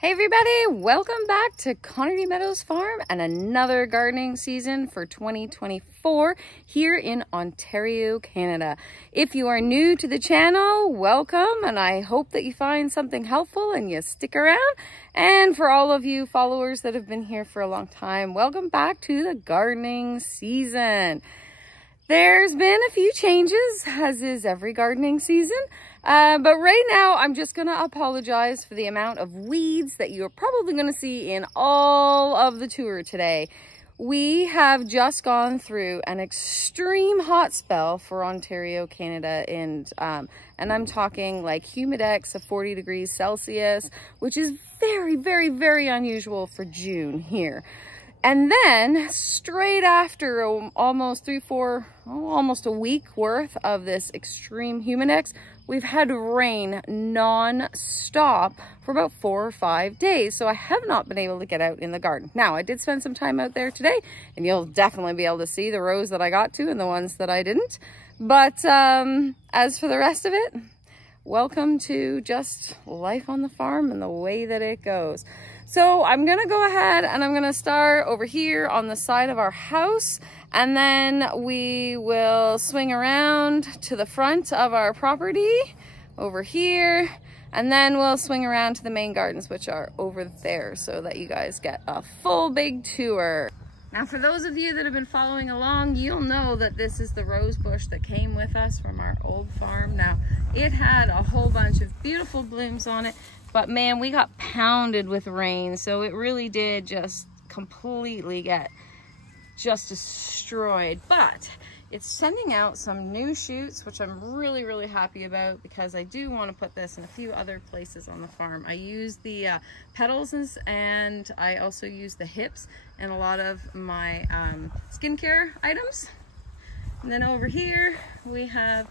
Hey everybody, welcome back to Connerty Meadows Farm and another gardening season for 2024 here in Ontario, Canada. If you are new to the channel, welcome, and I hope that you find something helpful and you stick around. And for all of you followers that have been here for a long time, welcome back to the gardening season. There's been a few changes, as is every gardening season. But right now, I'm just going to apologize for the amount of weeds that you're probably going to see in all of the tour today. We have just gone through an extreme hot spell for Ontario, Canada, and I'm talking like humidex of 40 degrees Celsius, which is very, very, very unusual for June here. And then straight after almost almost a week worth of this extreme humidex, we've had rain non-stop for about 4 or 5 days. So I have not been able to get out in the garden. Now, I did spend some time out there today, and you'll definitely be able to see the rows that I got to and the ones that I didn't. But as for the rest of it, welcome to just life on the farm and the way that it goes. So I'm gonna go ahead and I'm gonna start over here on the side of our house, and then we will swing around to the front of our property over here, and then we'll swing around to the main gardens, which are over there, so that you guys get a full big tour. Now, for those of you that have been following along, you'll know that this is the rose bush that came with us from our old farm. Now, it had a whole bunch of beautiful blooms on it, but man, we got pounded with rain, so it really did just completely get just destroyed. But it's sending out some new shoots, which I'm really, really happy about, because I do want to put this in a few other places on the farm. I use the petals and I also use the hips and a lot of my skincare items. And then over here we have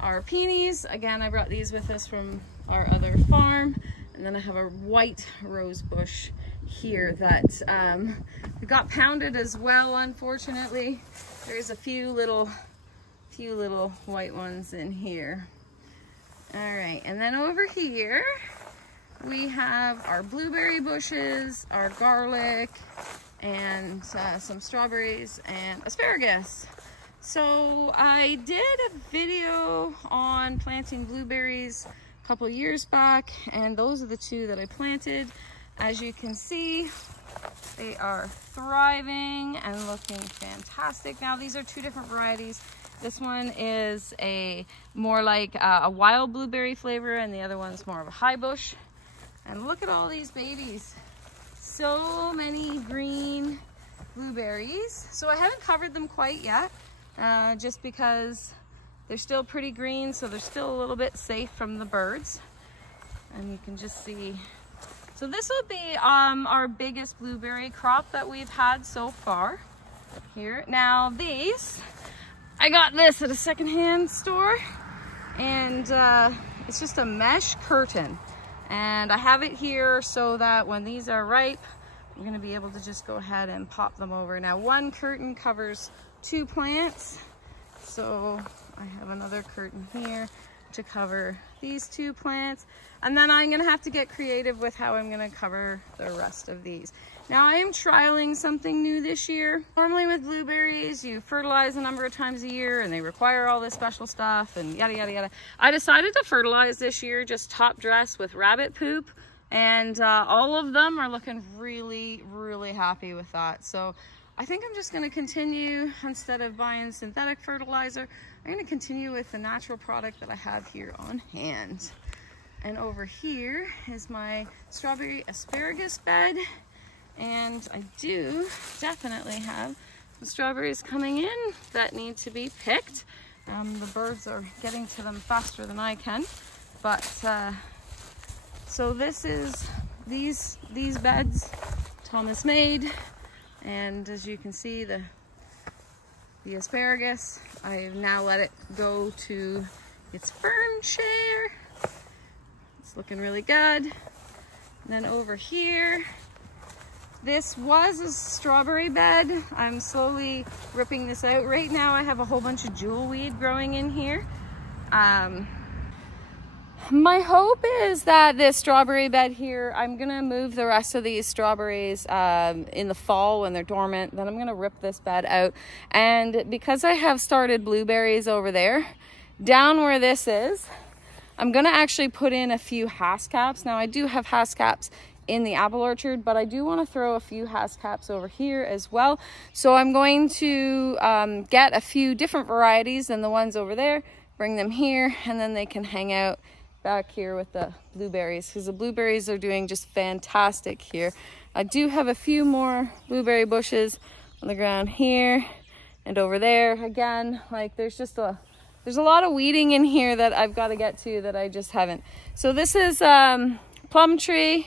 our peonies. Again, I brought these with us from our other farm. And then I have a white rose bush here that got pounded as well, unfortunately. There's a few little white ones in here. All right, and then over here we have our blueberry bushes, our garlic, and some strawberries and asparagus. So I did a video on planting blueberries a couple of years back, and those are the two that I planted. As you can see, they are thriving and looking fantastic. Now, these are two different varieties. This one is a more like a wild blueberry flavor, and the other one's more of a high bush. And look at all these babies. So many green blueberries. So I haven't covered them quite yet, just because they're still pretty green, so they're still a little bit safe from the birds. And you can just see. So this will be our biggest blueberry crop that we've had so far here. Now these, I got this at a secondhand store, and it's just a mesh curtain. And I have it here so that when these are ripe, I'm gonna be able to just go ahead and pop them over. Now, one curtain covers 2 plants. So I have another curtain here to cover these 2 plants. And then I'm gonna have to get creative with how I'm gonna cover the rest of these. Now, I am trialing something new this year. Normally with blueberries, you fertilize a number of times a year and they require all this special stuff and yada, yada, yada. I decided to fertilize this year, just top dress with rabbit poop. And all of them are looking really, really happy with that. So I think I'm just gonna continue, instead of buying synthetic fertilizer, I'm gonna continue with the natural product that I have here on hand. And over here is my strawberry asparagus bed. And I do definitely have some strawberries coming in that need to be picked. The birds are getting to them faster than I can. But, so this is, these beds Thomas made. And as you can see, the asparagus, I've now let it go to its fern share. It's looking really good. And then over here, this was a strawberry bed. I'm slowly ripping this out. Right now I have a whole bunch of jewelweed growing in here. My hope is that this strawberry bed here, I'm gonna move the rest of these strawberries in the fall when they're dormant. Then I'm gonna rip this bed out. And because I have started blueberries over there, down where this is, I'm gonna actually put in a few Haskaps. Now I do have Haskaps in the apple orchard, but I do want to throw a few Haskaps over here as well. So I'm going to get a few different varieties than the ones over there, bring them here, and then they can hang out back here with the blueberries, because the blueberries are doing just fantastic here. I do have a few more blueberry bushes on the ground here and over there. Again, like there's a lot of weeding in here that I've got to get to that I just haven't. So this is plum tree.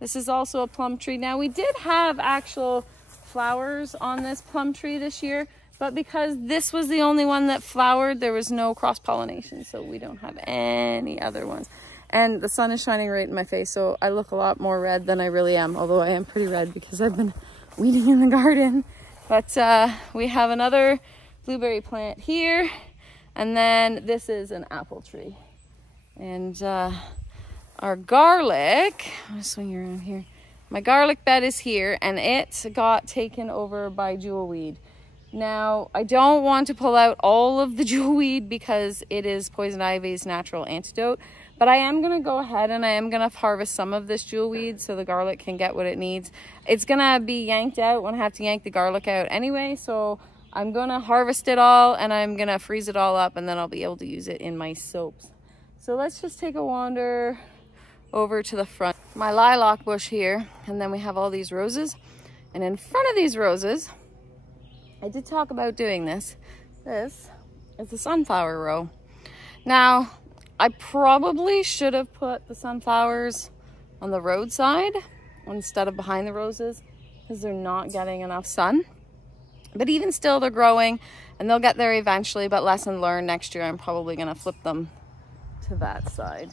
This is also a plum tree. Now we did have actual flowers on this plum tree this year, but because this was the only one that flowered, there was no cross-pollination, so we don't have any other ones. And the sun is shining right in my face, so I look a lot more red than I really am, although I am pretty red because I've been weeding in the garden. But we have another blueberry plant here, and then this is an apple tree. And our garlic, I'm gonna swing you around here. My garlic bed is here, and it got taken over by jewelweed. Now, I don't want to pull out all of the jewelweed because it is poison ivy's natural antidote, but I am going to go ahead and I am going to harvest some of this jewelweed so the garlic can get what it needs. It's going to be yanked out when I have to yank the garlic out anyway, so I'm going to harvest it all and I'm going to freeze it all up, and then I'll be able to use it in my soaps. So let's just take a wander over to the front. My lilac bush here, and then we have all these roses, and in front of these roses, I did talk about doing this. This is the sunflower row. Now, I probably should have put the sunflowers on the roadside instead of behind the roses because they're not getting enough sun. But even still, they're growing and they'll get there eventually, but lesson learned, next year I'm probably gonna flip them to that side.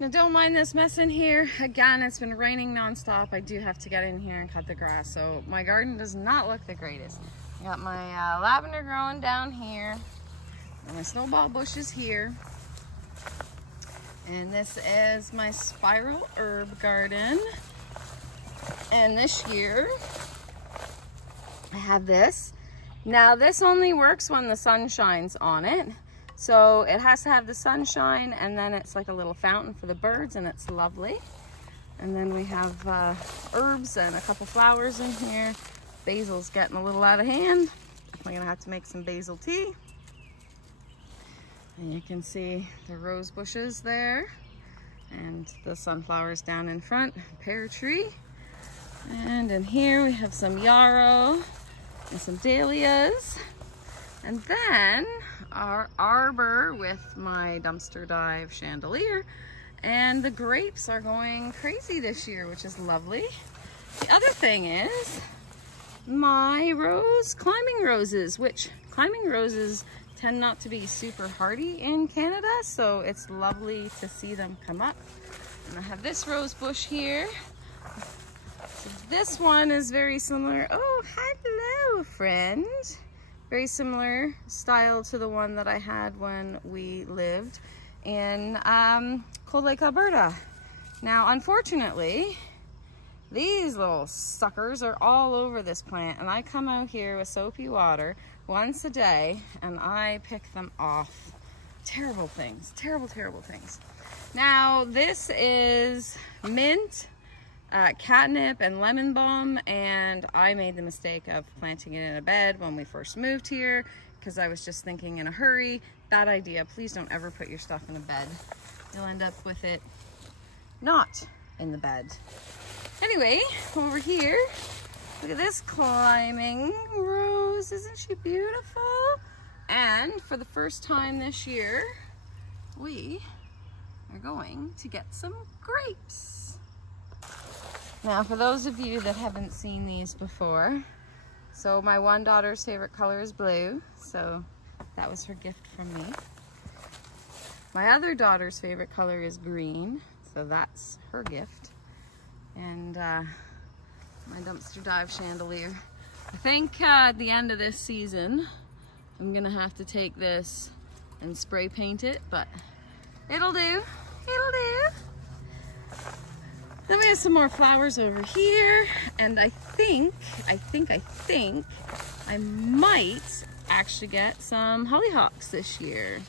Now don't mind this mess in here. Again, it's been raining nonstop. I do have to get in here and cut the grass, so my garden does not look the greatest. I got my lavender growing down here, and my snowball bushes here. And this is my spiral herb garden. And this year, I have this. Now this only works when the sun shines on it. So it has to have the sunshine, and then it's like a little fountain for the birds, and it's lovely. And then we have herbs and a couple flowers in here. Basil's getting a little out of hand. I'm gonna have to make some basil tea. And you can see the rose bushes there, and the sunflowers down in front, pear tree. And in here we have some yarrow and some dahlias. And then our arbor with my dumpster dive chandelier, and the grapes are going crazy this year, which is lovely. The other thing is my climbing roses, which climbing roses tend not to be super hardy in Canada, so it's lovely to see them come up. And I have this rose bush here. So this one is very similar. Oh, hello, friend. Very similar style to the one that I had when we lived in Cold Lake, Alberta. Now, unfortunately, these little suckers are all over this plant, and I come out here with soapy water once a day and I pick them off. Terrible things, terrible, terrible things. Now, this is mint, catnip and lemon balm, and I made the mistake of planting it in a bed when we first moved here because I was just thinking in a hurry. Bad idea. Please don't ever put your stuff in a bed. You'll end up with it not in the bed. Anyway, over here, look at this climbing rose. Isn't she beautiful? And for the first time this year, we are going to get some grapes. Now, for those of you that haven't seen these before, so my one daughter's favorite color is blue, so that was her gift from me. My other daughter's favorite color is green, so that's her gift. And my dumpster dive chandelier. I think at the end of this season, I'm gonna have to take this and spray paint it, but it'll do. It'll do. Then we have some more flowers over here, and I think I might actually get some hollyhocks this year.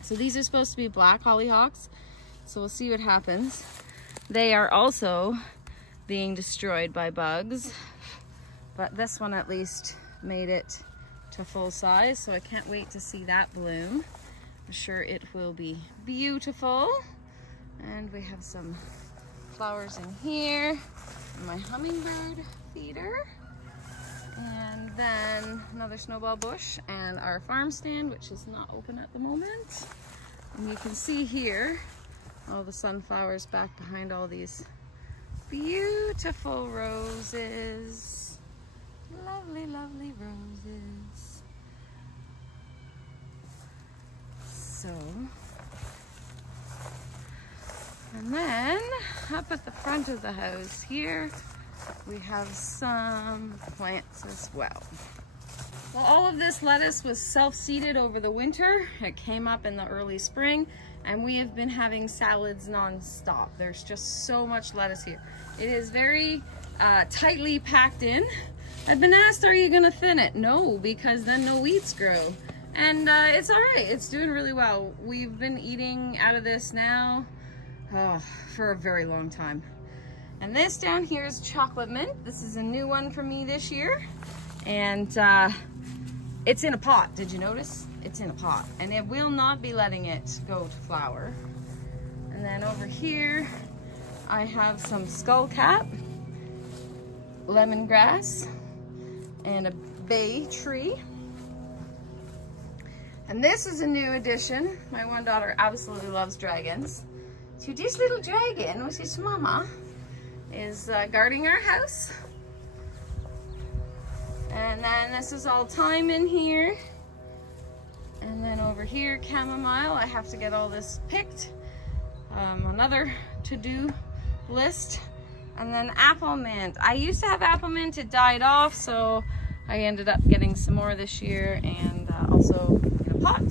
So these are supposed to be black hollyhocks, so we'll see what happens. They are also being destroyed by bugs, but this one at least made it to full size, so I can't wait to see that bloom. I'm sure it will be beautiful. And we have some flowers in here, my hummingbird feeder, and then another snowball bush, and our farm stand, which is not open at the moment. And you can see here all the sunflowers back behind all these beautiful roses. Lovely, lovely roses. So, and then up at the front of the house here, we have some plants as well. Well, all of this lettuce was self-seeded over the winter. It came up in the early spring, and we have been having salads non-stop. There's just so much lettuce here. It is very tightly packed in. I've been asked, are you gonna thin it? No, because then no weeds grow. And it's all right, it's doing really well. We've been eating out of this now for a very long time. And this down here is chocolate mint. This is a new one for me this year. And it's in a pot, did you notice? It's in a pot, and it will not be letting it go to flower. And then over here, I have some skullcap, lemongrass, and a bay tree. And this is a new addition. My one daughter absolutely loves dragons. So this little dragon with his mama is guarding our house. And then this is all thyme in here. And then over here, chamomile. I have to get all this picked. Another to-do list. And then apple mint. I used to have apple mint, it died off, so I ended up getting some more this year, and also in a pot.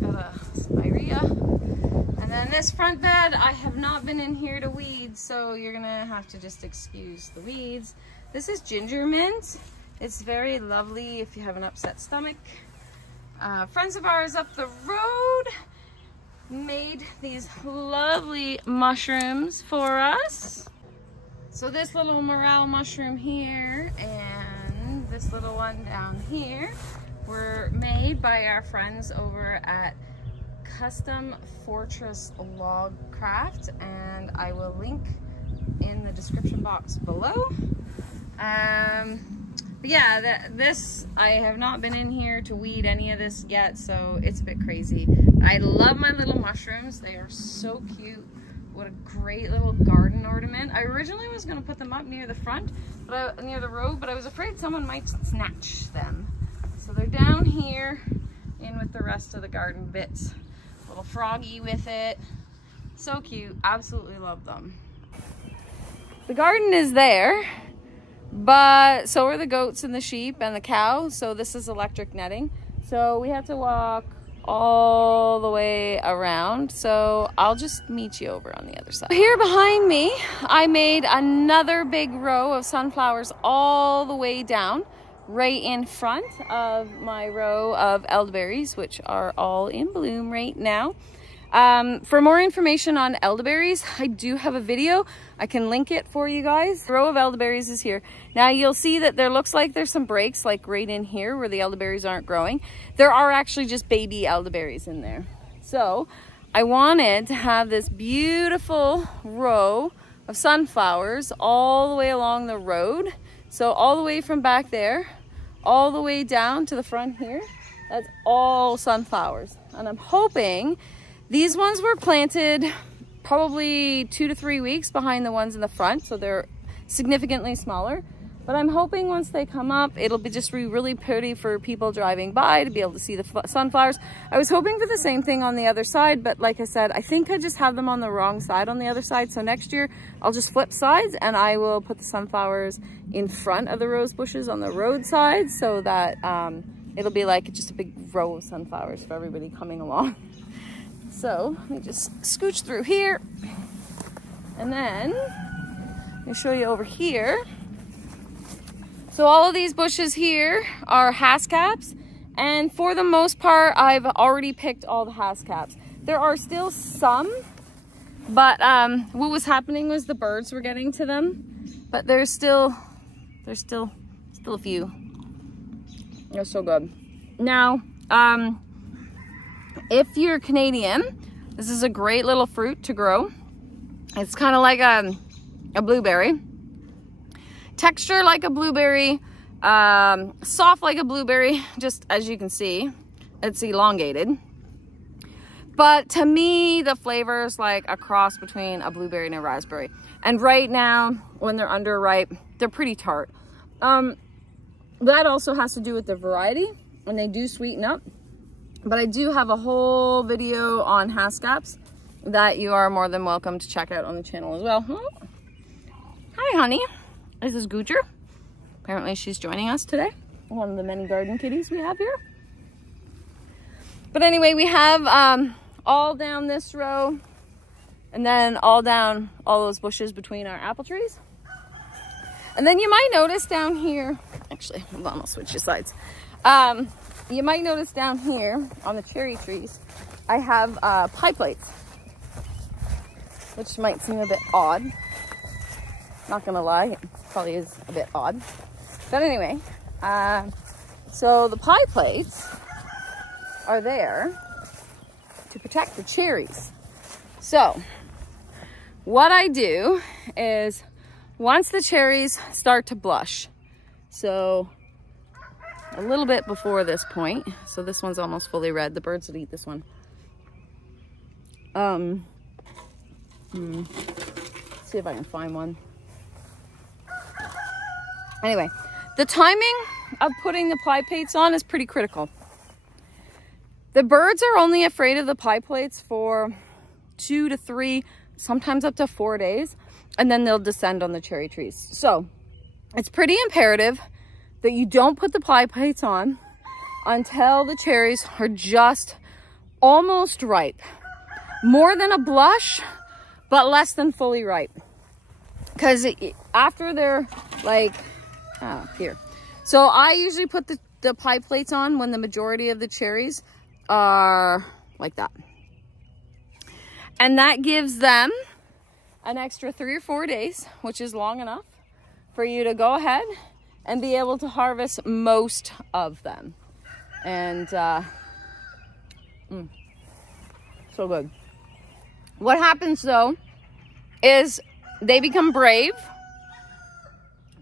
Got a spirea. And then this front bed, I have not been in here to weed, so you're gonna have to just excuse the weeds. This is ginger mint. It's very lovely if you have an upset stomach. Friends of ours up the road made these lovely mushrooms for us. So this little morel mushroom here and this little one down here were made by our friends over at Custom Fortress Log Craft, and I will link in the description box below. But yeah, this, I have not been in here to weed any of this yet, so it's a bit crazy. I love my little mushrooms. They are so cute. What a great little garden ornament. I originally was going to put them up near the front, near the road, but I was afraid someone might snatch them. So they're down here in with the rest of the garden bits. Little froggy with it. So cute. Absolutely love them. The garden is there, but so are the goats and the sheep and the cow. So this is electric netting. So we have to walk all the way around. So I'll just meet you over on the other side. Here behind me, I made another big row of sunflowers all the way down, right in front of my row of elderberries, which are all in bloom right now. For more information on elderberries, I do have a video. I can link it for you guys. The row of elderberries is here. Now you'll see that there looks like there's some breaks like right in here where the elderberries aren't growing. There are actually just baby elderberries in there. So I wanted to have this beautiful row of sunflowers all the way along the road. So all the way from back there, all the way down to the front here, that's all sunflowers. And I'm hoping, these ones were planted probably 2 to 3 weeks behind the ones in the front, so they're significantly smaller. But I'm hoping once they come up, it'll be just really pretty for people driving by to be able to see the sunflowers. I was hoping for the same thing on the other side, but like I said, I think I just have them on the wrong side on the other side. So next year I'll just flip sides and I will put the sunflowers in front of the rose bushes on the road side, so that it'll be like just a big row of sunflowers for everybody coming along. So let me just scooch through here. And then let me show you over here. So all of these bushes here are Haskaps. And for the most part, I've already picked all the Haskaps. There are still some, but what was happening was the birds were getting to them. But there's still a few. They're so good. Now, if you're Canadian, this is a great little fruit to grow. It's kind of like a blueberry. Texture like a blueberry, soft like a blueberry, just as you can see, it's elongated. But to me, the flavor is like a cross between a blueberry and a raspberry. And right now, when they're underripe, they're pretty tart. That also has to do with the variety, and they do sweeten up. But I do have a whole video on Haskaps that you are more than welcome to check out on the channel as well. Oh. Hi, honey. This is Goocher. Apparently she's joining us today. One of the many garden kitties we have here. But anyway, we have all down this row and then all down all those bushes between our apple trees. And then you might notice down here, actually, hold on, I'll switch your sides. You might notice down here on the cherry trees, I have pie plates, which might seem a bit odd. Not gonna lie, it probably is a bit odd. But anyway, so the pie plates are there to protect the cherries. So what I do is once the cherries start to blush, so a little bit before this point, so this one's almost fully red. The birds would eat this one. See if I can find one. Anyway, the timing of putting the pie plates on is pretty critical. The birds are only afraid of the pie plates for 2 to 3, sometimes up to 4 days, and then they'll descend on the cherry trees. So it's pretty imperative that you don't put the pie plates on until the cherries are just almost ripe. More than a blush, but less than fully ripe. Because after they're like, here. So I usually put the pie plates on when the majority of the cherries are like that. And that gives them an extra 3 or 4 days, which is long enough for you to go ahead and be able to harvest most of them. And so good. What happens though is they become brave,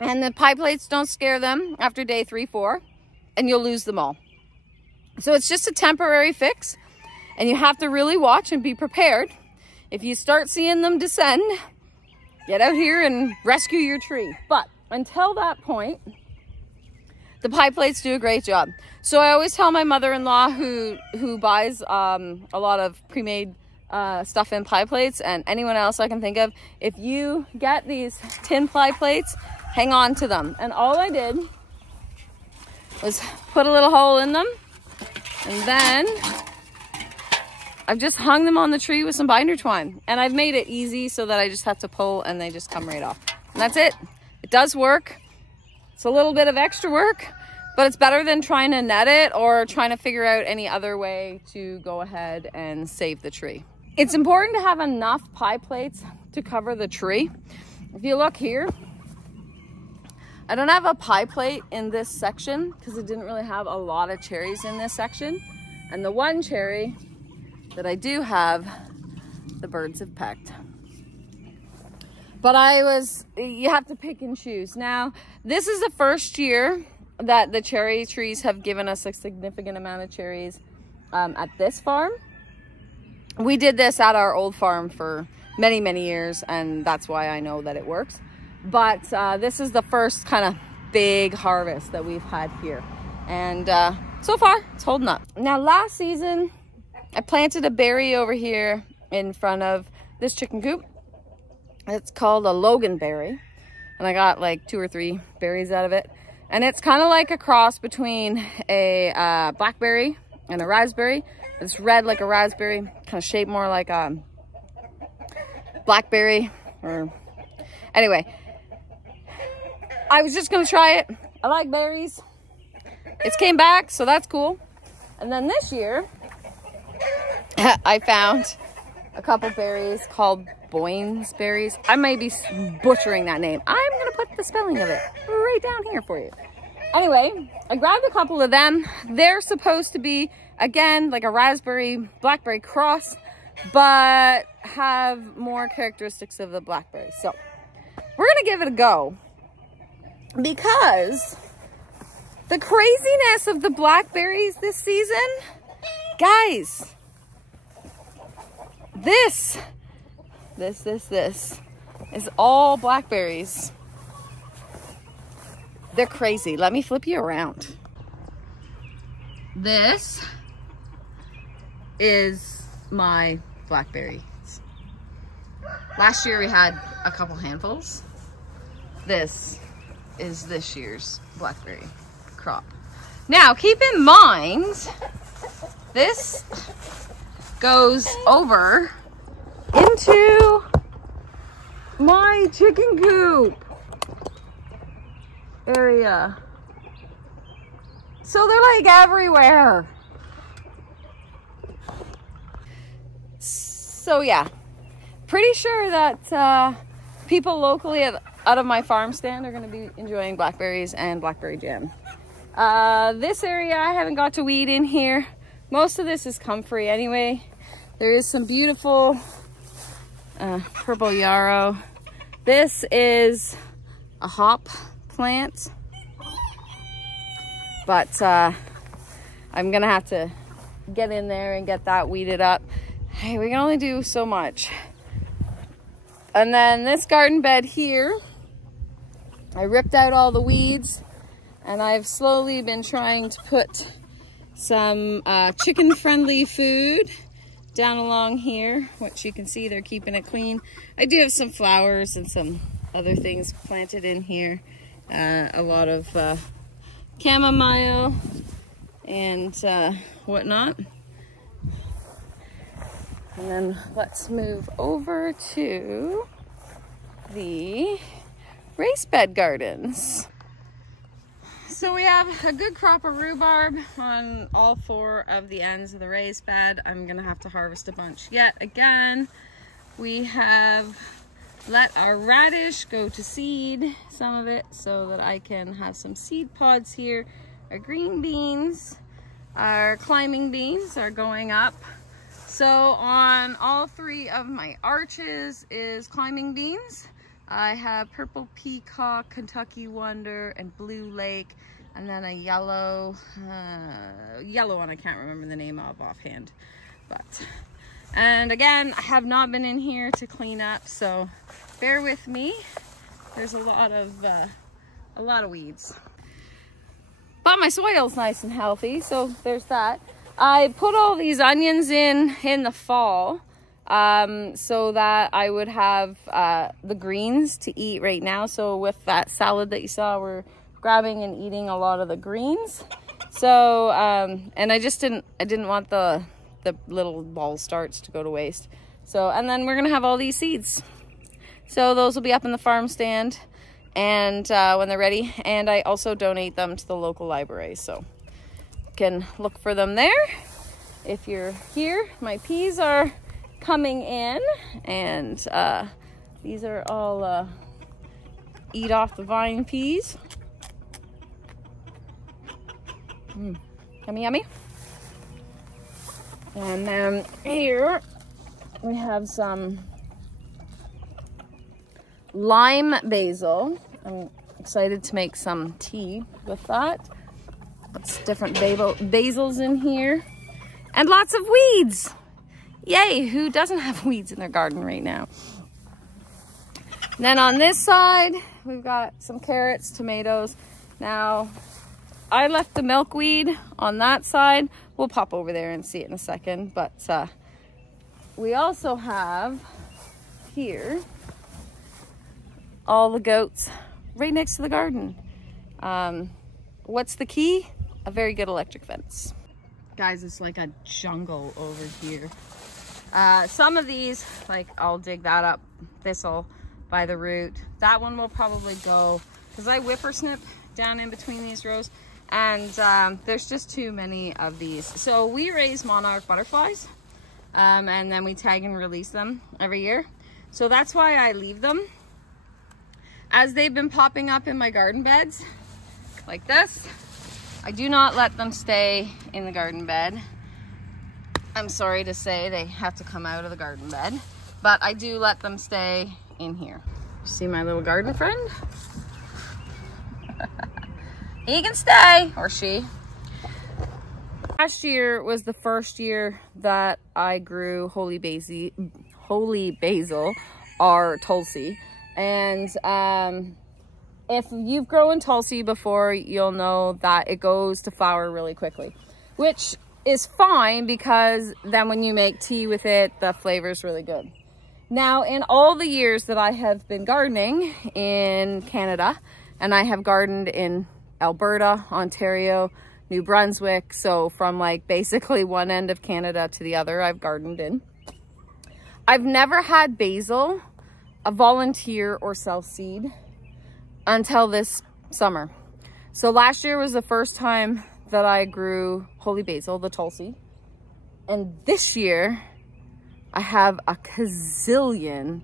and the pie plates don't scare them after day 3, 4, and you'll lose them all. So it's just a temporary fix, and you have to really watch and be prepared. If you start seeing them descend, get out here and rescue your tree. But until that point, the pie plates do a great job. So I always tell my mother-in-law who buys a lot of pre-made stuff in pie plates, and anyone else I can think of, if you get these tin pie plates, hang on to them. And all I did was put a little hole in them, and then I've just hung them on the tree with some binder twine, and I've made it easy so that I just have to pull and they just come right off. And that's it. It does work. It's a little bit of extra work, but it's better than trying to net it or trying to figure out any other way to go ahead and save the tree. It's important to have enough pie plates to cover the tree. If you look here, I don't have a pie plate in this section because it didn't really have a lot of cherries in this section. And the one cherry that I do have, the birds have pecked. But you have to pick and choose. Now, this is the first year that the cherry trees have given us a significant amount of cherries at this farm. We did this at our old farm for many, many years, and that's why I know that it works. But this is the first kind of big harvest that we've had here. And so far, it's holding up. Now, last season, I planted a berry over here in front of this chicken coop. It's called a Loganberry, and I got like 2 or 3 berries out of it. And it's kind of like a cross between a blackberry and a raspberry, It's red like a raspberry, kind of shaped more like a blackberry. Or anyway, I was just gonna try it. I like berries. It's came back, so that's cool. And then this year, I found a couple berries called Boyne's berries. I may be butchering that name. I'm gonna put the spelling of it right down here for you. Anyway, I grabbed a couple of them. They're supposed to be, again, like a raspberry blackberry cross, but have more characteristics of the blackberry. So we're gonna give it a go, because the craziness of the blackberries this season, guys, this is all blackberries. They're crazy. Let me flip you around. This is my blackberries. Last year we had a couple handfuls. This is this year's blackberry crop. Now keep in mind, this goes over into my chicken coop area. So they're like everywhere. So yeah, pretty sure that people locally out of my farm stand are going to be enjoying blackberries and blackberry jam. This area I haven't got to weed in here. Most of this is comfrey anyway. There is some beautiful purple yarrow. This is a hop plant, but I'm gonna have to get in there and get that weeded up. Hey, we can only do so much. And then this garden bed here, I ripped out all the weeds, and I've slowly been trying to put some chicken friendly food down along here, which you can see they're keeping it clean. I do have some flowers and some other things planted in here. A lot of chamomile and whatnot. And then let's move over to the raised bed gardens. So we have a good crop of rhubarb on all 4 of the ends of the raised bed. I'm gonna have to harvest a bunch yet again. We have let our radish go to seed, some of it, so that I can have some seed pods here. Our green beans, our climbing beans are going up. So on all 3 of my arches is climbing beans. I have purple peacock, Kentucky wonder, and blue lake, and then a yellow one I can't remember the name of offhand. And again, I have not been in here to clean up, so bear with me. There's a lot of weeds. But my soil's nice and healthy, so there's that. I put all these onions in the fall, so that I would have the greens to eat right now. So with that salad that you saw, we're grabbing and eating a lot of the greens. So and I didn't want the little ball starts to go to waste. So, and then we're gonna have all these seeds. So those will be up in the farm stand, and when they're ready. And I also donate them to the local library, so you can look for them there if you're here. My peas are coming in, and these are all eat off the vine peas. Yummy, yummy. And then here we have some lime basil. I'm excited to make some tea with that. Lots of different basils in here, and lots of weeds. Yay, who doesn't have weeds in their garden right now? And then on this side, we've got some carrots, tomatoes. Now, I left the milkweed on that side. We'll pop over there and see it in a second. But we also have here all the goats right next to the garden. What's the key? A very good electric fence. Guys, it's like a jungle over here. Some of these, like I'll dig that up, this'll by the root. That one will probably go, because I whippersnip down in between these rows, and there's just too many of these. So we raise monarch butterflies, and then we tag and release them every year. So that's why I leave them. As they've been popping up in my garden beds, like this, I do not let them stay in the garden bed. I'm sorry to say they have to come out of the garden bed, but I do let them stay in here. See my little garden friend? He can stay, or she. Last year was the first year that I grew holy basil, or Tulsi. And if you've grown Tulsi before, you'll know that it goes to flower really quickly, which is fine because then when you make tea with it, the flavor is really good. Now, in all the years that I have been gardening in Canada, and I have gardened in Alberta, Ontario, New Brunswick, so from like basically one end of Canada to the other, I've gardened in. I've never had basil, a volunteer or self-seed until this summer. So last year was the first time that I grew holy basil, the Tulsi. And this year I have a gazillion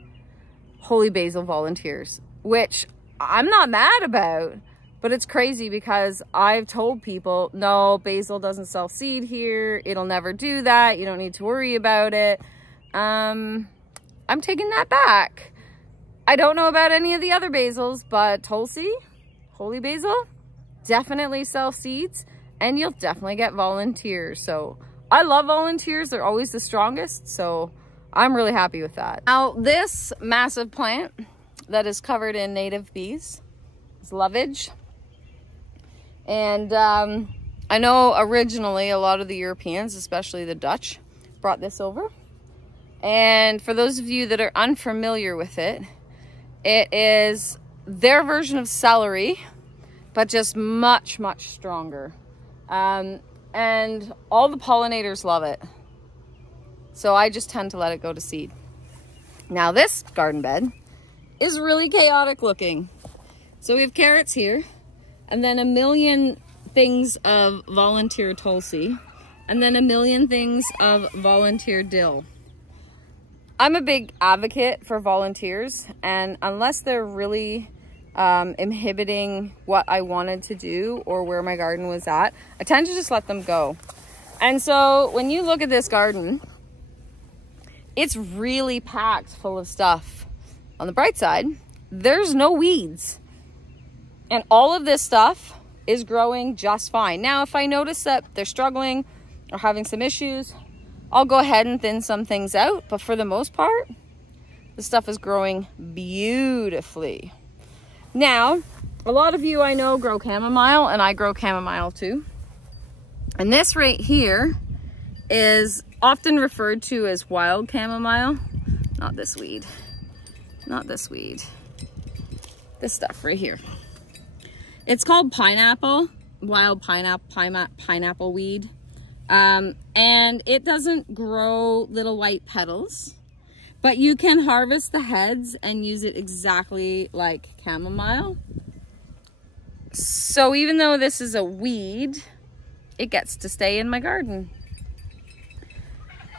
holy basil volunteers, which I'm not mad about, but it's crazy because I've told people, no, basil doesn't self-seed here. It'll never do that. You don't need to worry about it. I'm taking that back. I don't know about any of the other basils, but Tulsi, holy basil, definitely self-seeds, and you'll definitely get volunteers. So I love volunteers. They're always the strongest. So I'm really happy with that. Now, this massive plant that is covered in native bees is lovage. And I know originally a lot of the Europeans, especially the Dutch, brought this over. And for those of you that are unfamiliar with it, it is their version of celery, but just much, much stronger. And all the pollinators love it. So I just tend to let it go to seed. Now this garden bed is really chaotic looking. So we have carrots here, and then a million things of volunteer Tulsi, and then a million things of volunteer dill. I'm a big advocate for volunteers, and unless they're really inhibiting what I wanted to do or where my garden was at, I tend to just let them go. And so when you look at this garden, it's really packed full of stuff. On the bright side, there's no weeds. And all of this stuff is growing just fine. Now, if I notice that they're struggling or having some issues, I'll go ahead and thin some things out, but for the most part, the stuff is growing beautifully. Now, a lot of you I know grow chamomile, and I grow chamomile too. And this right here is often referred to as wild chamomile. Not this weed. Not this weed. This stuff right here. It's called pineapple, wild pineapple weed. And it doesn't grow little white petals, but you can harvest the heads and use it exactly like chamomile. So even though this is a weed, it gets to stay in my garden.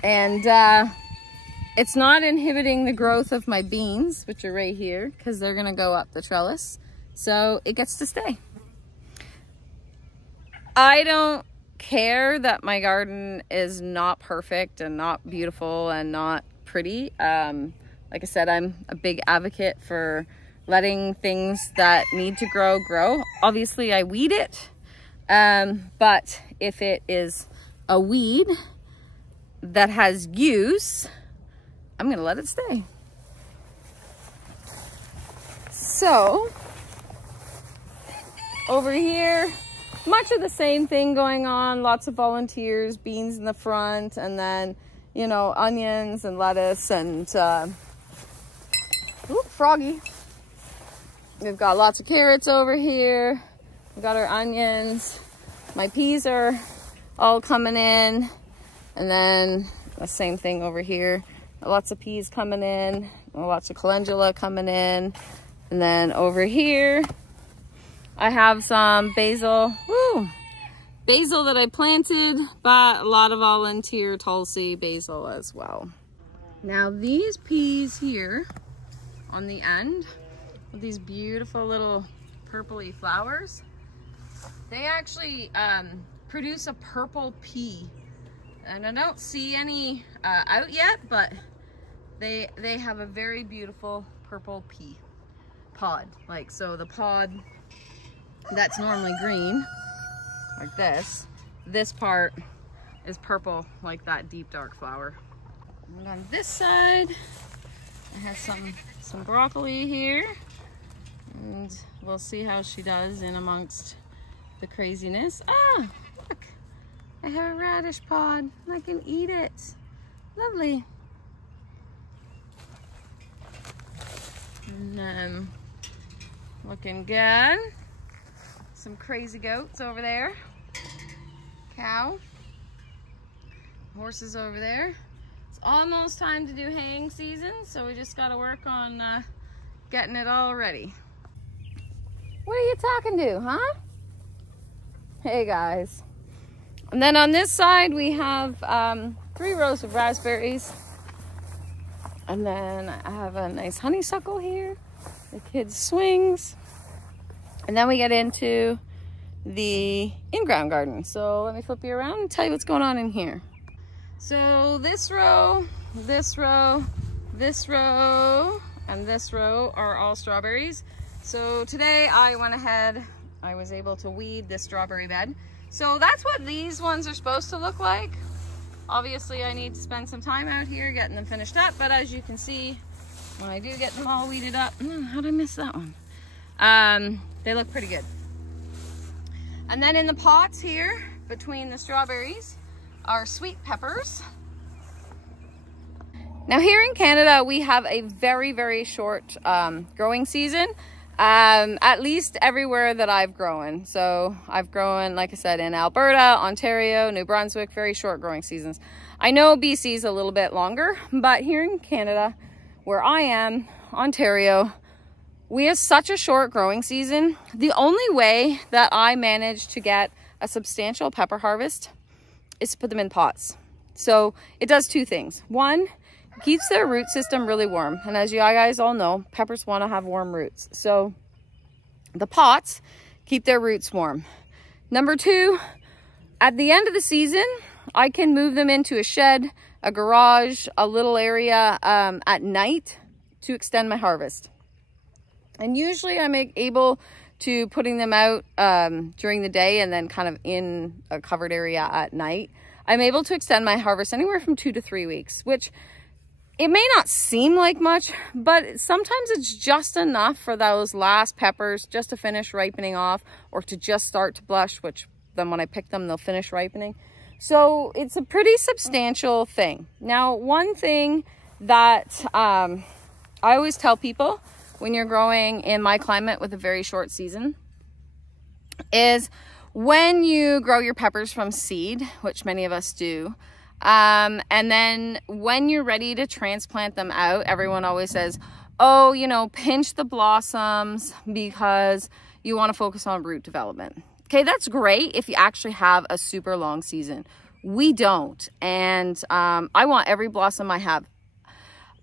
And it's not inhibiting the growth of my beans, which are right here, because they're gonna go up the trellis. So it gets to stay. I don't care that my garden is not perfect and not beautiful and not pretty. Like I said, I'm a big advocate for letting things that need to grow. Obviously I weed it, but if it is a weed that has use, I'm gonna let it stay. So over here, much of the same thing going on, lots of volunteers, beans in the front, and then, you know, onions and lettuce and, ooh, froggy. We've got lots of carrots over here. We've got our onions. My peas are all coming in. And then the same thing over here. Lots of peas coming in, lots of calendula coming in. And then over here, I have some basil. Woo! Basil that I planted, but a lot of volunteer Tulsi basil as well. Now these peas here on the end, with these beautiful little purpley flowers, they actually produce a purple pea. And I don't see any out yet, but they have a very beautiful purple pea pod. Like, so the pod that's normally green, like this part is purple, like that deep dark flower. And on this side, I have some broccoli here, and we'll see how she does in amongst the craziness. Ah, look, I have a radish pod, and I can eat it. Lovely. And then, looking good. Some crazy goats over there. Cow. Horses over there. It's almost time to do haying season, so we just gotta work on getting it all ready. What are you talking to, huh? Hey guys. And then on this side we have 3 rows of raspberries. And then I have a nice honeysuckle here, the kids' swings. And then we get into the in-ground garden. So let me flip you around and tell you what's going on in here. So this row, this row, this row, and this row are all strawberries. So today I went ahead, I was able to weed this strawberry bed. So that's what these ones are supposed to look like. Obviously, I need to spend some time out here getting them finished up, but as you can see, when I do get them all weeded up, how'd I miss that one? They look pretty good. And then in the pots here, between the strawberries, are sweet peppers. Now here in Canada, we have a very, very short growing season, at least everywhere that I've grown. So I've grown, like I said, in Alberta, Ontario, New Brunswick, very short growing seasons. I know BC's a little bit longer, but here in Canada, where I am, Ontario, we have such a short growing season. The only way that I manage to get a substantial pepper harvest is to put them in pots. So it does 2 things. One, it keeps their root system really warm. And as you guys all know, peppers want to have warm roots. So the pots keep their roots warm. Number 2, at the end of the season, I can move them into a shed, a garage, a little area at night to extend my harvest. And usually I'm able to putting them out during the day and then kind of in a covered area at night. I'm able to extend my harvest anywhere from 2 to 3 weeks, which it may not seem like much, but sometimes it's just enough for those last peppers just to finish ripening off or to just start to blush, which then when I pick them, they'll finish ripening. So it's a pretty substantial thing. Now, one thing that I always tell people when you're growing in my climate with a very short season is when you grow your peppers from seed, which many of us do, and then when you're ready to transplant them out, everyone always says, oh, you know, pinch the blossoms because you want to focus on root development. Okay, that's great if you actually have a super long season. We don't, and I want every blossom I have.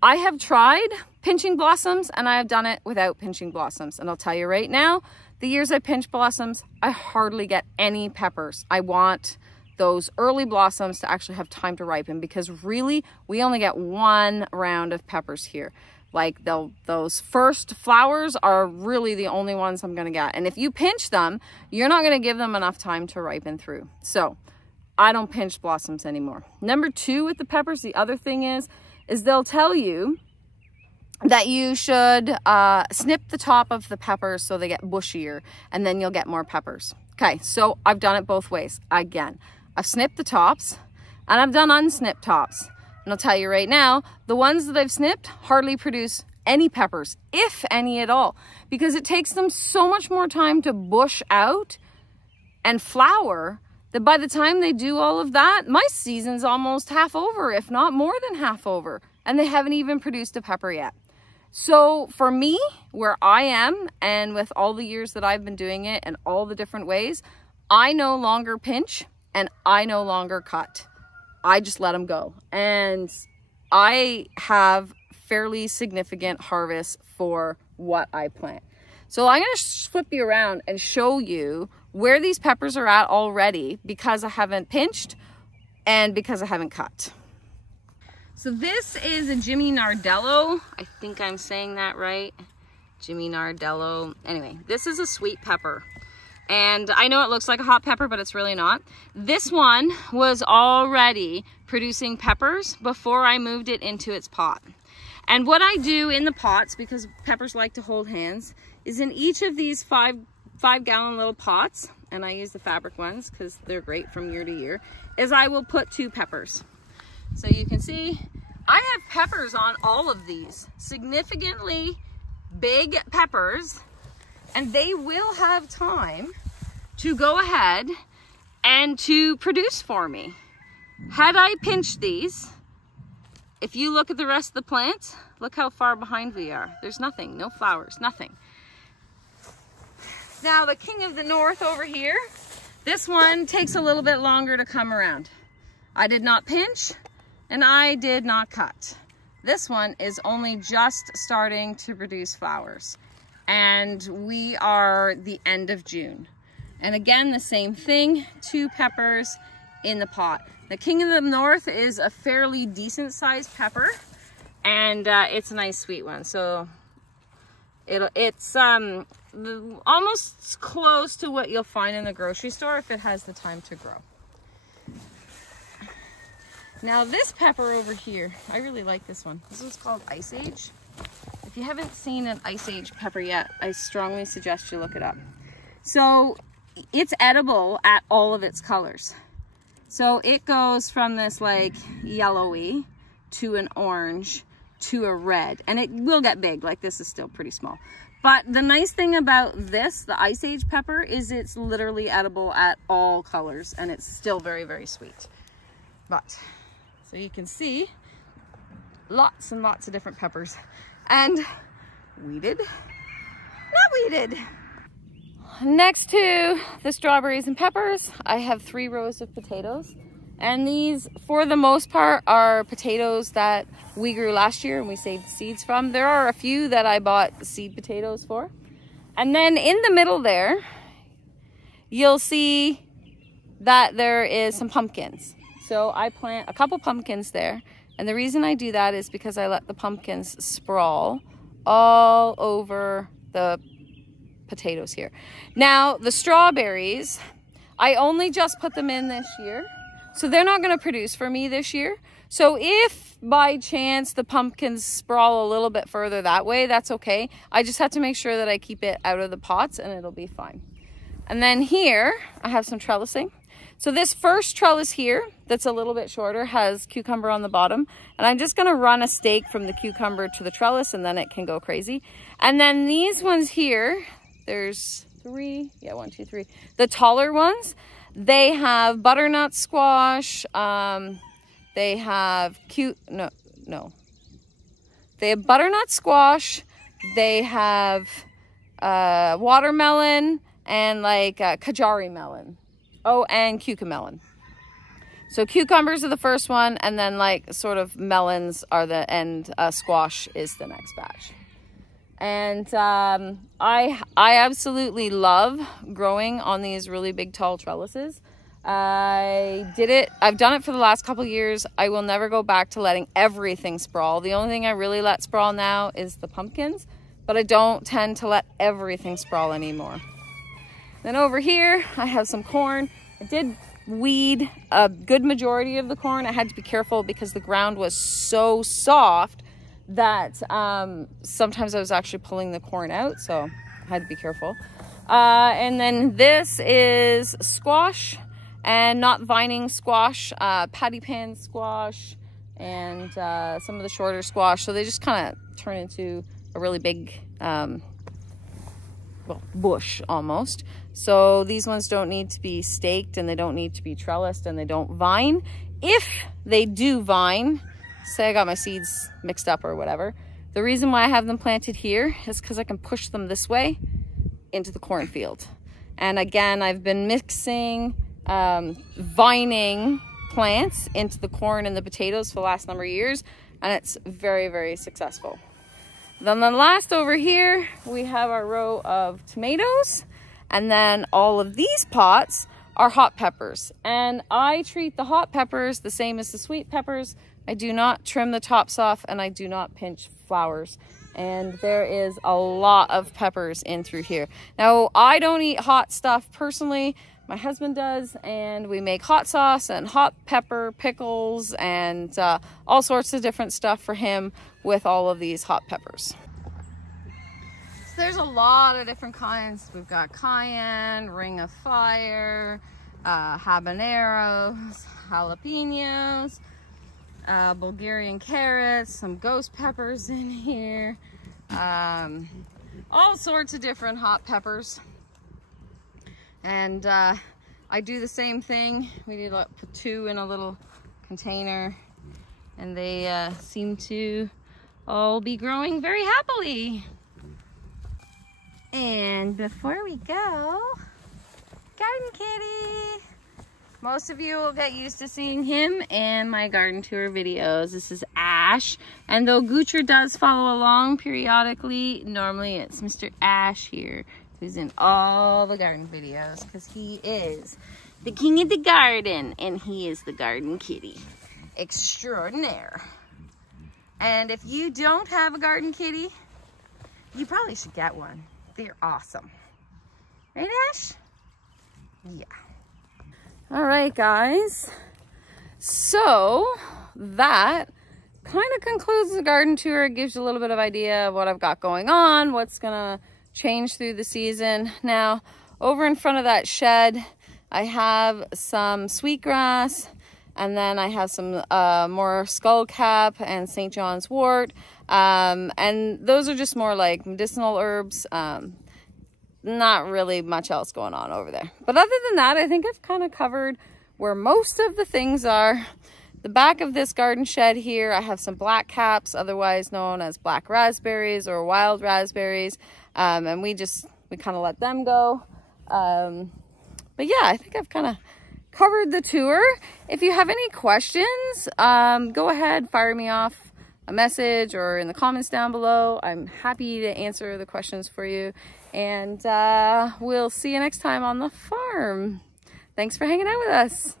I have tried pinching blossoms and I have done it without pinching blossoms. And I'll tell you right now, the years I pinch blossoms, I hardly get any peppers. I want those early blossoms to actually have time to ripen because really we only get 1 round of peppers here. Like those first flowers are really the only ones I'm gonna get. And if you pinch them, you're not gonna give them enough time to ripen through. So I don't pinch blossoms anymore. Number 2 with the peppers, the other thing is they'll tell you that you should snip the top of the peppers so they get bushier and then you'll get more peppers. Okay, so I've done it both ways. Again, I've snipped the tops and I've done unsnipped tops. And I'll tell you right now, the ones that I've snipped hardly produce any peppers, if any at all, because it takes them so much more time to bush out and flower that by the time they do all of that, my season's almost half over, if not more than half over, and they haven't even produced a pepper yet. So for me, where I am, and with all the years that I've been doing it and all the different ways, I no longer pinch and I no longer cut. I just let them go. And I have fairly significant harvests for what I plant. So I'm going to flip you around and show you where these peppers are at already, because I haven't pinched and because I haven't cut. So this is a Jimmy Nardello. I think I'm saying that right. Jimmy Nardello. Anyway, this is a sweet pepper. And I know it looks like a hot pepper, but it's really not. This one was already producing peppers before I moved it into its pot. And what I do in the pots, because peppers like to hold hands, is in each of these five gallon little pots, and I use the fabric ones because they're great from year to year, is I will put 2 peppers. So you can see I have peppers on all of these, significantly big peppers, and they will have time to go ahead and to produce for me. Had I pinched these, if you look at the rest of the plants, look how far behind we are. There's nothing, no flowers, nothing. Now the King of the North over here, this one takes a little bit longer to come around. I did not pinch and I did not cut. This one is only just starting to produce flowers, and we are the end of June. And again, the same thing, 2 peppers in the pot. The King of the North is a fairly decent sized pepper, and it's a nice sweet one. So it's almost close to what you'll find in the grocery store if it has the time to grow. Now this pepper over here, I really like this one. This one's called Ice Age. If you haven't seen an Ice Age pepper yet, I strongly suggest you look it up. So it's edible at all of its colors. So it goes from this like yellowy to an orange to a red, and it will get big. Like this is still pretty small. But the nice thing about this, the Ice Age pepper, is it's literally edible at all colors, and it's still very, very sweet. But so you can see lots and lots of different peppers, and weeded, not weeded. Next to the strawberries and peppers, I have 3 rows of potatoes. And these, for the most part, are potatoes that we grew last year and we saved seeds from. There are a few that I bought seed potatoes for. And then in the middle there, you'll see that there is some pumpkins. So I plant a couple pumpkins there. And the reason I do that is because I let the pumpkins sprawl all over the potatoes here. Now, the strawberries, I only just put them in this year. So they're not going to produce for me this year. So if by chance the pumpkins sprawl a little bit further that way, that's okay. I just have to make sure that I keep it out of the pots and it'll be fine. And then here I have some trellising. So this first trellis here that's a little bit shorter has cucumber on the bottom. And I'm just going to run a stake from the cucumber to the trellis, and then it can go crazy. And then these ones here, there's 3, yeah, 1, 2, 3. The taller ones, they have butternut squash. They have They have butternut squash. They have watermelon and like Kajari melon. Oh, and cucamelon. So cucumbers are the first one, and then like sort of melons are the end. Squash is the next batch. And I absolutely love growing on these really big tall trellises. I've done it for the last couple years. I will never go back to letting everything sprawl. The only thing I really let sprawl now is the pumpkins, but I don't tend to let everything sprawl anymore. Then over here, I have some corn. I did weed a good majority of the corn. I had to be careful because the ground was so soft that sometimes I was actually pulling the corn out, so I had to be careful. And then this is squash, and not vining squash, patty pan squash, and some of the shorter squash. So they just kind of turn into a really big well, bush almost. So these ones don't need to be staked, and they don't need to be trellised, and they don't vine. If they do vine, say I got my seeds mixed up or whatever, the reason why I have them planted here is because I can push them this way into the cornfield. And again, I've been mixing vining plants into the corn and the potatoes for the last number of years, and it's very, very successful. Then the last over here, we have our row of tomatoes, and then all of these pots are hot peppers. And I treat the hot peppers the same as the sweet peppers. I do not trim the tops off, and I do not pinch flowers. And there is a lot of peppers in through here. Now, I don't eat hot stuff personally. My husband does, and we make hot sauce and hot pepper pickles and all sorts of different stuff for him with all of these hot peppers. So there's a lot of different kinds. We've got cayenne, ring of fire, habaneros, jalapenos, Bulgarian carrots, some ghost peppers in here, all sorts of different hot peppers. And I do the same thing. We need to put 2 in a little container, and they seem to all be growing very happily. And before we go, Garden Kitty. Most of you will get used to seeing him in my garden tour videos. This is Ash, and though Goocher does follow along periodically, normally it's Mr. Ash here who's in all the garden videos, because he is the king of the garden, and he is the garden kitty extraordinaire. And if you don't have a garden kitty, you probably should get one. They're awesome. Right, Ash? Yeah. All right, guys. So that kind of concludes the garden tour. It gives you a little bit of idea of what I've got going on, what's gonna change through the season. Now, over in front of that shed, I have some sweetgrass, and then I have some more skullcap and St. John's wort. And those are just more like medicinal herbs. Not really much else going on over there. But other than that, I think I've kind of covered where most of the things are. The back of this garden shed here, I have some black caps, otherwise known as black raspberries or wild raspberries. And we kind of let them go. But yeah, I think I've kind of covered the tour. If you have any questions, go ahead, fire me off a message or in the comments down below. I'm happy to answer the questions for you. And we'll see you next time on the farm. Thanks for hanging out with us.